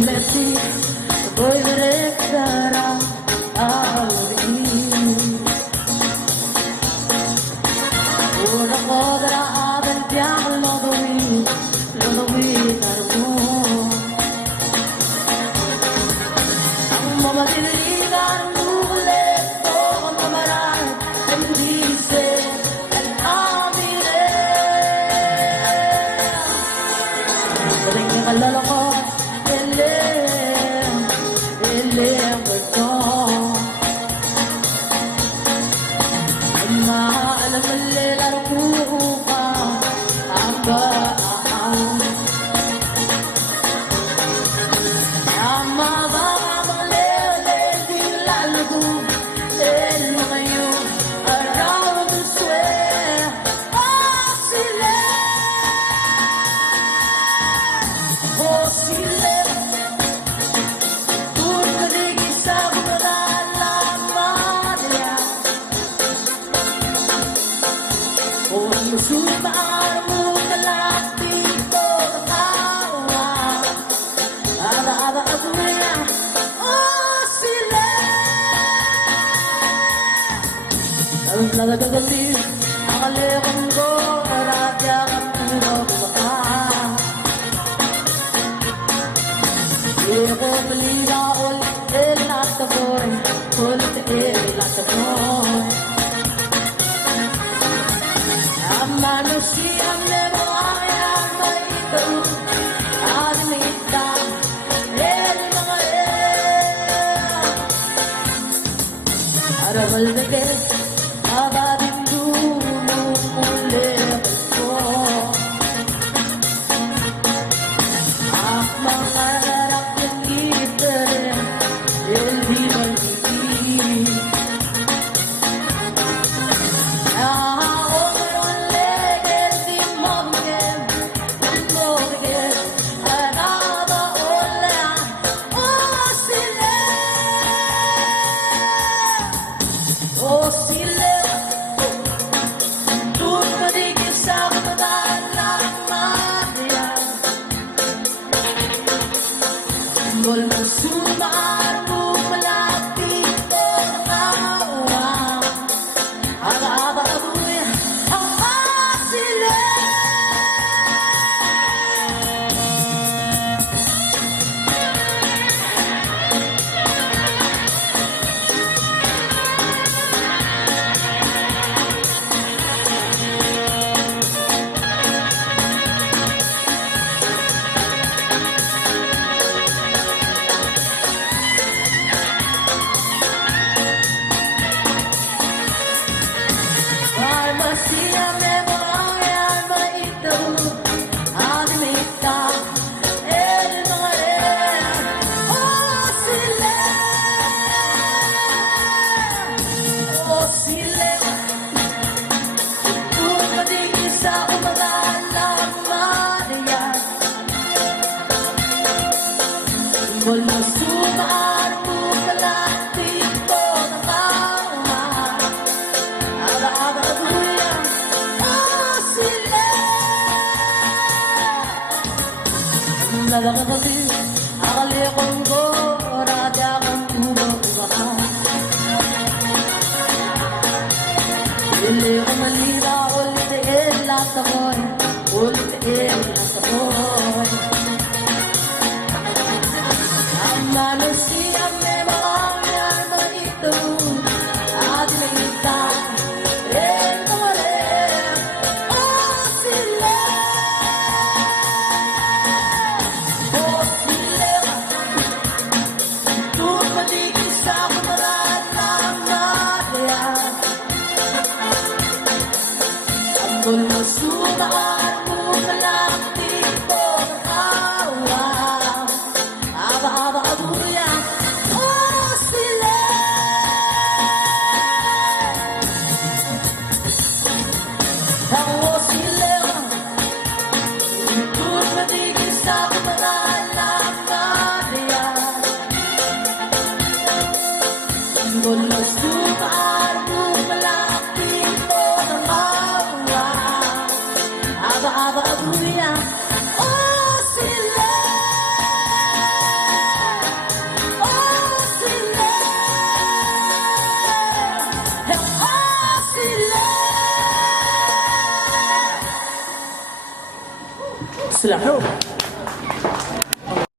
Messi, voy regresará a vivir. Una podrá ventear lo dominarlo. Ang mamadiligan ulit ko ang mamaraan, bendice el amire. Galing ng kalala ko, nagagaling ang alekong ko, maradya ang puro bumaka. Di ako malina ulit lahat na boy, ulit lahat na boy. Ang manusiyang nebo ay ang maito, admitang el mga aramal na bes. Nagagaling ang alekong ko, maradya ang puro bumaka. Hindi ko malina ulit lahat na boy, ulit lahat na boy. Ang manusiyang may makangyan manito, at nangitang el mawalin, oh sila. Kung masumaan mo malapit سلاحوه